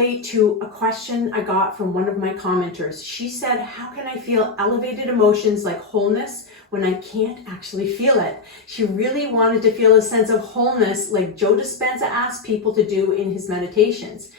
relate to a question I got from one of my commenters. She said, how can I feel elevated emotions like wholeness when I can't actually feel it? She really wanted to feel a sense of wholeness like Joe Dispenza asked people to do in his meditations.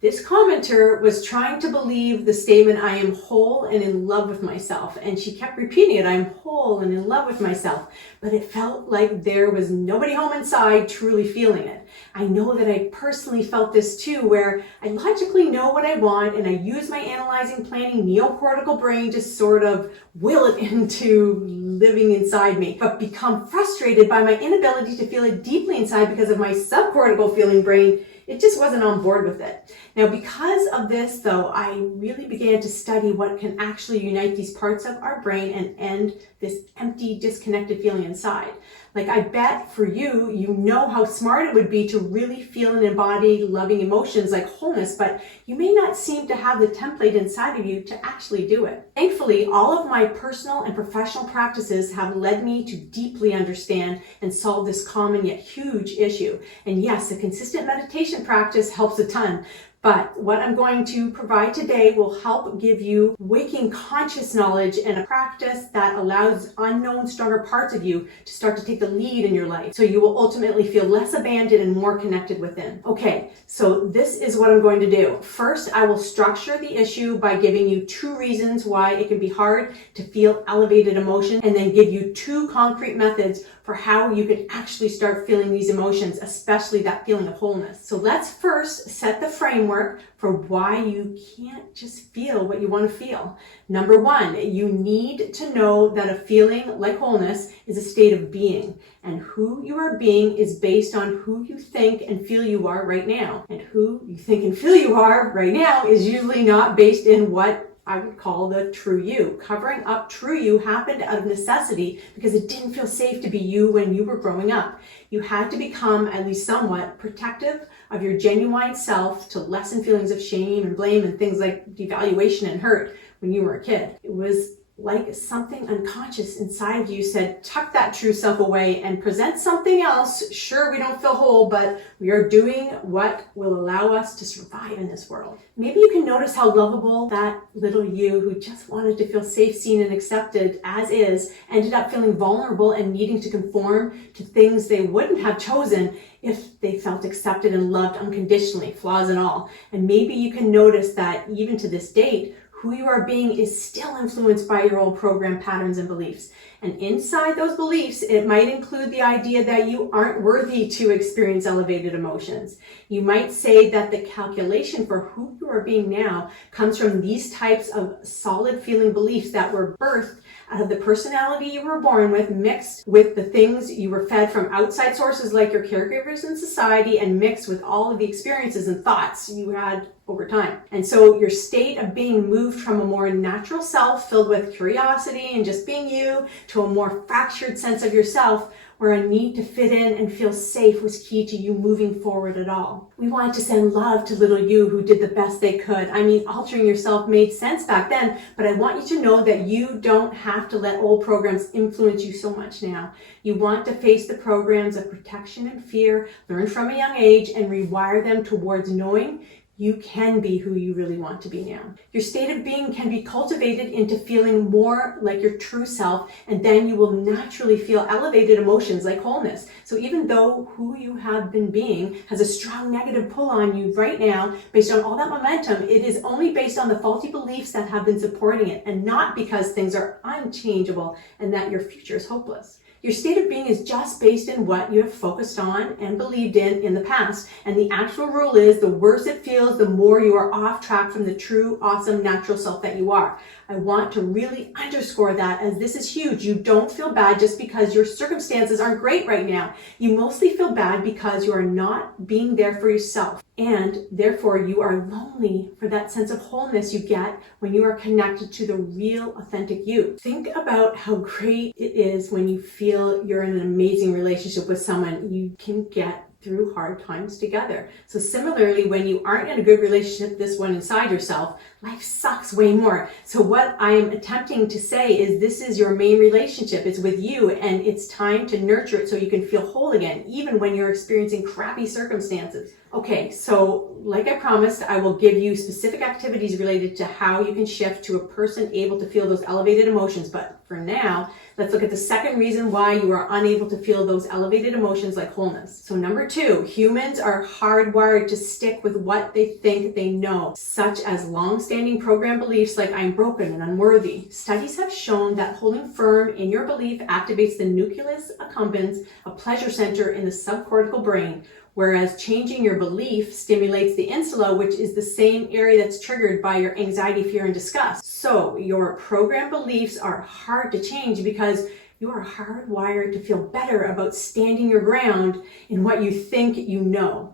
This commenter was trying to believe the statement, I am whole and in love with myself. And she kept repeating it, I am whole and in love with myself. But it felt like there was nobody home inside truly feeling it. I know that I personally felt this too, where I logically know what I want and I use my analyzing, planning, neocortical brain to sort of will it into living inside me, but become frustrated by my inability to feel it deeply inside because of my subcortical feeling brain. It just wasn't on board with it. Now, because of this, though, I really began to study what can actually unite these parts of our brain and end this empty, disconnected feeling inside. Like, I bet for you, you know how smart it would be to really feel and embody loving emotions like wholeness, but you may not seem to have the template inside of you to actually do it. Thankfully, all of my personal and professional practices have led me to deeply understand and solve this common yet huge issue. And yes, a consistent meditation practice helps a ton. But what I'm going to provide today will help give you waking conscious knowledge and a practice that allows unknown, stronger parts of you to start to take the lead in your life. So you will ultimately feel less abandoned and more connected within. Okay, so this is what I'm going to do. First, I will structure the issue by giving you 2 reasons why it can be hard to feel elevated emotion, and then give you 2 concrete methods for how you can actually start feeling these emotions, especially that feeling of wholeness. So let's first set the framework for why you can't just feel what you want to feel. Number 1, you need to know that a feeling like wholeness is a state of being, and who you are being is based on who you think and feel you are right now. And who you think and feel you are right now is usually not based in what I would call the true you. Covering up true you happened out of necessity because it didn't feel safe to be you when you were growing up. You had to become at least somewhat protective of your genuine self to lessen feelings of shame and blame and things like devaluation and hurt when you were a kid. It was like something unconscious inside of you said, tuck that true self away and present something else. Sure, we don't feel whole, but we are doing what will allow us to survive in this world. Maybe you can notice how lovable that little you who just wanted to feel safe, seen, and accepted as is, ended up feeling vulnerable and needing to conform to things they wouldn't have chosen if they felt accepted and loved unconditionally, flaws and all. And maybe you can notice that even to this date, who you are being is still influenced by your old program patterns and beliefs. And inside those beliefs, it might include the idea that you aren't worthy to experience elevated emotions. You might say that the calculation for who you are being now comes from these types of solid feeling beliefs that were birthed out of the personality you were born with, mixed with the things you were fed from outside sources like your caregivers in society, and mixed with all of the experiences and thoughts you had over time. And so your state of being moved from a more natural self filled with curiosity and just being you to a more fractured sense of yourself where a need to fit in and feel safe was key to you moving forward at all. We wanted to send love to little you who did the best they could. I mean, altering yourself made sense back then, but I want you to know that you don't have to let old programs influence you so much now. You want to face the programs of protection and fear, learn from a young age, and rewire them towards knowing you can be who you really want to be now. Your state of being can be cultivated into feeling more like your true self, and then you will naturally feel elevated emotions like wholeness. So even though who you have been being has a strong negative pull on you right now, based on all that momentum, it is only based on the faulty beliefs that have been supporting it, and not because things are unchangeable and that your future is hopeless. Your state of being is just based in what you have focused on and believed in the past. And the actual rule is the worse it feels, the more you are off track from the true, awesome, natural self that you are. I want to really underscore that, as this is huge. You don't feel bad just because your circumstances aren't great right now. You mostly feel bad because you are not being there for yourself. And therefore you are lonely for that sense of wholeness you get when you are connected to the real, authentic you. Think about how great it is when you feel you're in an amazing relationship with someone you can get through hard times together. So similarly, when you aren't in a good relationship, this one inside yourself, life sucks way more. So what I am attempting to say is this is your main relationship. It's with you, and it's time to nurture it so you can feel whole again, even when you're experiencing crappy circumstances. Okay, so like I promised, I will give you specific activities related to how you can shift to a person able to feel those elevated emotions. But for now, let's look at the second reason why you are unable to feel those elevated emotions like wholeness. So number 2, humans are hardwired to stick with what they think they know, such as long-standing program beliefs like I'm broken and unworthy. Studies have shown that holding firm in your belief activates the nucleus accumbens, a pleasure center in the subcortical brain, whereas changing your belief stimulates the insula, which is the same area that's triggered by your anxiety, fear, and disgust. So your program beliefs are hard to change because you are hardwired to feel better about standing your ground in what you think you know,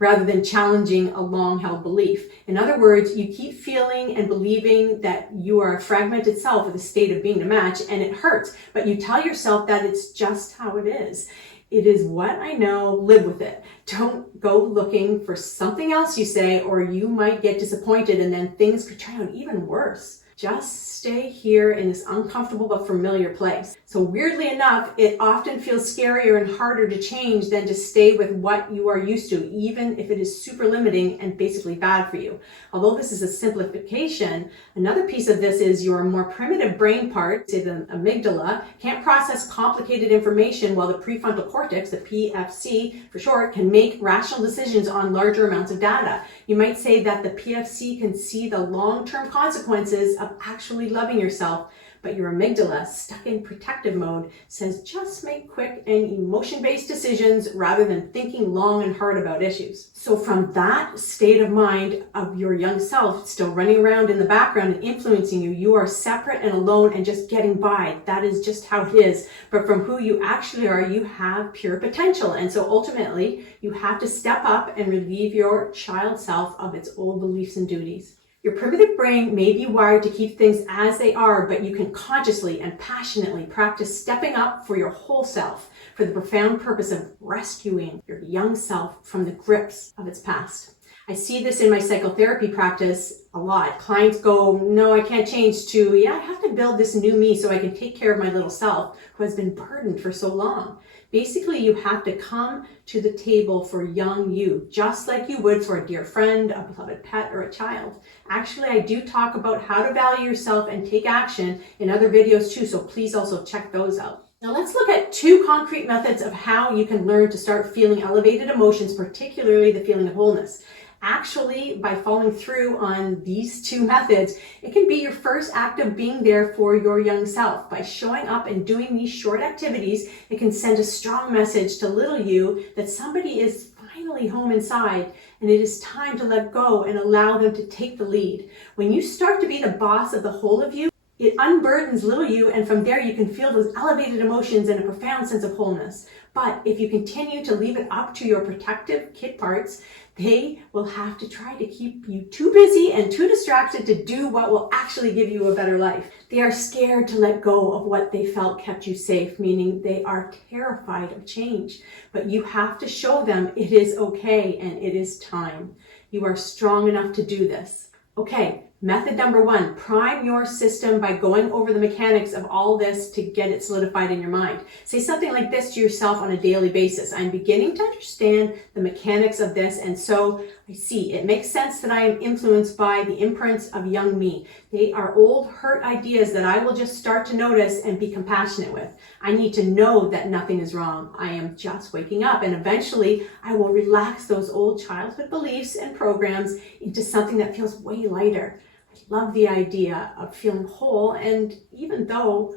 rather than challenging a long-held belief. In other words, you keep feeling and believing that you are a fragmented self with a state of being to match, and it hurts, but you tell yourself that it's just how it is. It is what I know, live with it. Don't go looking for something else, you say, or you might get disappointed and then things could turn out even worse. Just stay here in this uncomfortable but familiar place. So weirdly enough, it often feels scarier and harder to change than to stay with what you are used to, even if it is super limiting and basically bad for you. Although this is a simplification, another piece of this is your more primitive brain part, say the amygdala, can't process complicated information while the prefrontal cortex, the PFC for short, can make rational decisions on larger amounts of data. You might say that the PFC can see the long-term consequences of actually loving yourself, but your amygdala, stuck in protective mode, says just make quick and emotion-based decisions rather than thinking long and hard about issues. So from that state of mind of your young self still running around in the background and influencing you, you are separate and alone and just getting by. That is just how it is. But from who you actually are, you have pure potential. And so ultimately, you have to step up and relieve your child self of its old beliefs and duties. Your primitive brain may be wired to keep things as they are, but you can consciously and passionately practice stepping up for your whole self for the profound purpose of rescuing your young self from the grips of its past. I see this in my psychotherapy practice a lot. Clients go, no, I can't change, to, yeah, I have to build this new me so I can take care of my little self who has been burdened for so long. Basically, you have to come to the table for young you, just like you would for a dear friend, a beloved pet, or a child. Actually, I do talk about how to value yourself and take action in other videos too, so please also check those out. Now let's look at 2 concrete methods of how you can learn to start feeling elevated emotions, particularly the feeling of wholeness. Actually, by following through on these 2 methods, it can be your first act of being there for your young self. By showing up and doing these short activities, it can send a strong message to little you that somebody is finally home inside and it is time to let go and allow them to take the lead. When you start to be the boss of the whole of you, it unburdens little you, and from there you can feel those elevated emotions and a profound sense of wholeness. But if you continue to leave it up to your protective kid parts, they will have to try to keep you too busy and too distracted to do what will actually give you a better life. They are scared to let go of what they felt kept you safe, meaning they are terrified of change. But you have to show them it is okay and it is time. You are strong enough to do this. Okay. Method number 1, prime your system by going over the mechanics of all this to get it solidified in your mind. Say something like this to yourself on a daily basis. I'm beginning to understand the mechanics of this, and so I see it makes sense that I am influenced by the imprints of young me. They are old, hurt ideas that I will just start to notice and be compassionate with. I need to know that nothing is wrong. I am just waking up, and eventually I will relax those old childhood beliefs and programs into something that feels way lighter. I love the idea of feeling whole, and even though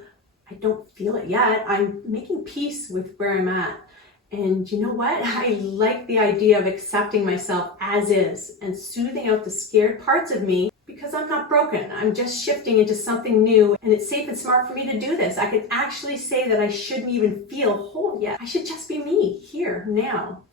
I don't feel it yet, I'm making peace with where I'm at. And you know what? I like the idea of accepting myself as is and soothing out the scared parts of me because I'm not broken. I'm just shifting into something new, and it's safe and smart for me to do this. I can actually say that I shouldn't even feel whole yet. I should just be me here, now,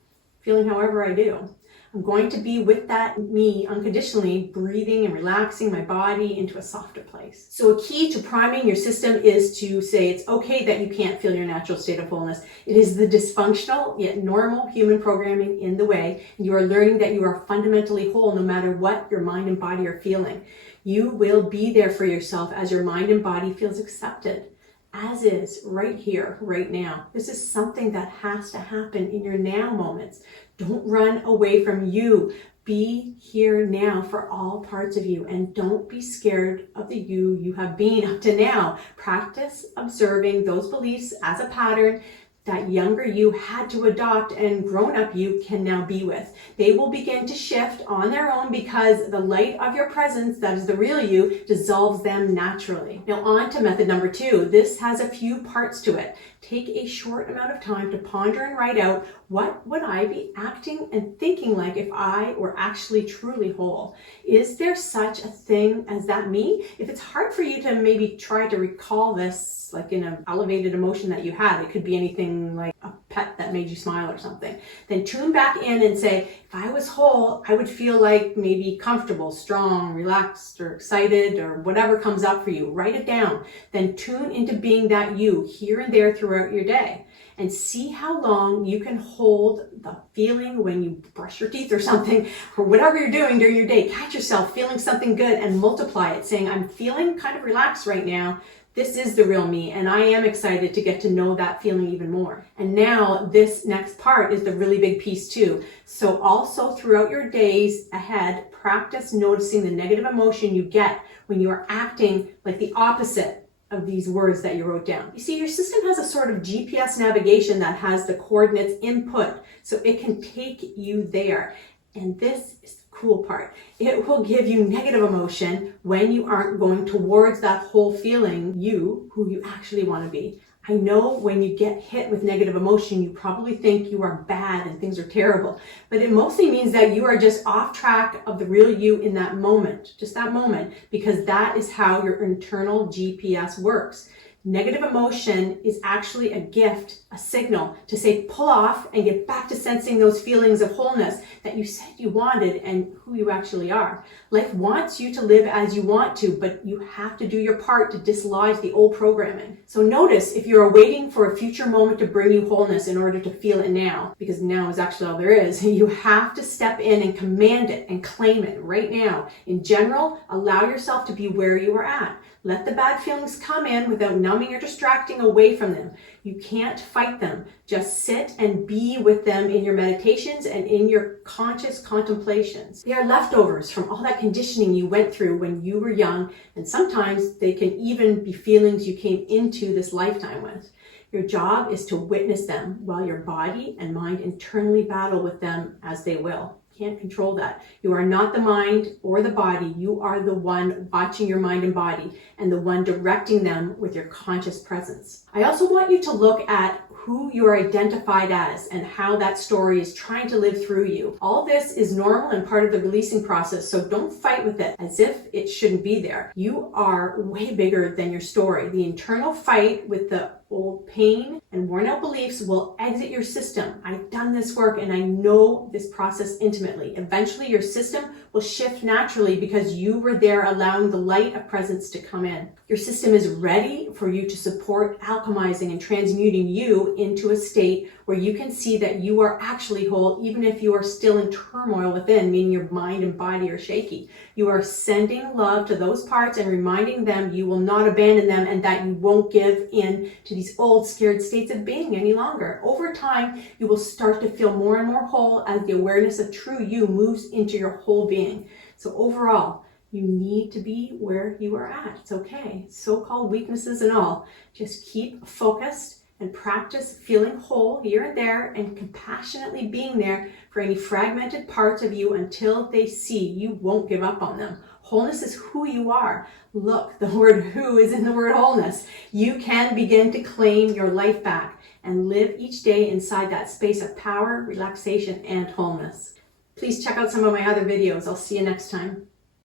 feeling however I do. I'm going to be with that me unconditionally, breathing and relaxing my body into a softer place. So a key to priming your system is to say it's okay that you can't feel your natural state of wholeness. It is the dysfunctional yet normal human programming in the way, and you are learning that you are fundamentally whole no matter what your mind and body are feeling. You will be there for yourself as your mind and body feels accepted. As is, right here, right now. This is something that has to happen in your now moments. Don't run away from you. Be here now for all parts of you, and don't be scared of the you have been up to now. Practice observing those beliefs as a pattern that younger you had to adopt and grown-up you can now be with. They will begin to shift on their own because the light of your presence, that is the real you, dissolves them naturally. Now on to method number 2. This has a few parts to it. Take a short amount of time to ponder and write out, what would I be acting and thinking like if I were actually truly whole? Is there such a thing as that me? If it's hard for you to maybe try to recall this, like in an elevated emotion that you had, it could be anything like a pet that made you smile or something, then tune back in and say, if I was whole, I would feel like maybe comfortable, strong, relaxed, or excited, or whatever comes up for you. Write it down. Then tune into being that you here and there throughout your day. And see how long you can hold the feeling when you brush your teeth or something, or whatever you're doing during your day. Catch yourself feeling something good and multiply it, saying, I'm feeling kind of relaxed right now. This is the real me, and I am excited to get to know that feeling even more. And now this next part is the really big piece too. So also throughout your days ahead, practice noticing the negative emotion you get when you are acting like the opposite of these words that you wrote down. You see, your system has a sort of GPS navigation that has the coordinates input, so it can take you there. And this is the cool part. It will give you negative emotion when you aren't going towards that whole feeling, you, who you actually want to be. I know when you get hit with negative emotion, you probably think you are bad and things are terrible, but it mostly means that you are just off track of the real you in that moment, just that moment, because that is how your internal GPS works. Negative emotion is actually a gift, a signal to say, pull off and get back to sensing those feelings of wholeness that you said you wanted and who you actually are. Life wants you to live as you want to, but you have to do your part to dislodge the old programming. So notice if you're waiting for a future moment to bring you wholeness in order to feel it now, because now is actually all there is, you have to step in and command it and claim it right now. In general, allow yourself to be where you are at. Let the bad feelings come in without numbing or distracting away from them. You can't fight them. Just sit and be with them in your meditations and in your conscious contemplations. They are leftovers from all that conditioning you went through when you were young, and sometimes they can even be feelings you came into this lifetime with. Your job is to witness them while your body and mind internally battle with them as they will. Can't control that. You are not the mind or the body. You are the one watching your mind and body and the one directing them with your conscious presence. I also want you to look at who you are identified as and how that story is trying to live through you. All this is normal and part of the releasing process, so don't fight with it as if it shouldn't be there. You are way bigger than your story. The internal fight with the old pain and worn out beliefs will exit your system. I've done this work and I know this process intimately. Eventually your system will shift naturally because you were there allowing the light of presence to come in. Your system is ready for you to support alchemizing and transmuting you into a state where you can see that you are actually whole, even if you are still in turmoil within, meaning your mind and body are shaky. You are sending love to those parts and reminding them you will not abandon them and that you won't give in to these old scared states of being any longer. Over time, you will start to feel more and more whole as the awareness of true you moves into your whole being. So overall, you need to be where you are at. It's okay. So-called weaknesses and all. Just keep focused and practice feeling whole here and there and compassionately being there for any fragmented parts of you until they see you won't give up on them. Wholeness is who you are. Look, the word who is in the word wholeness. You can begin to claim your life back and live each day inside that space of power, relaxation, and wholeness. Please check out some of my other videos. I'll see you next time.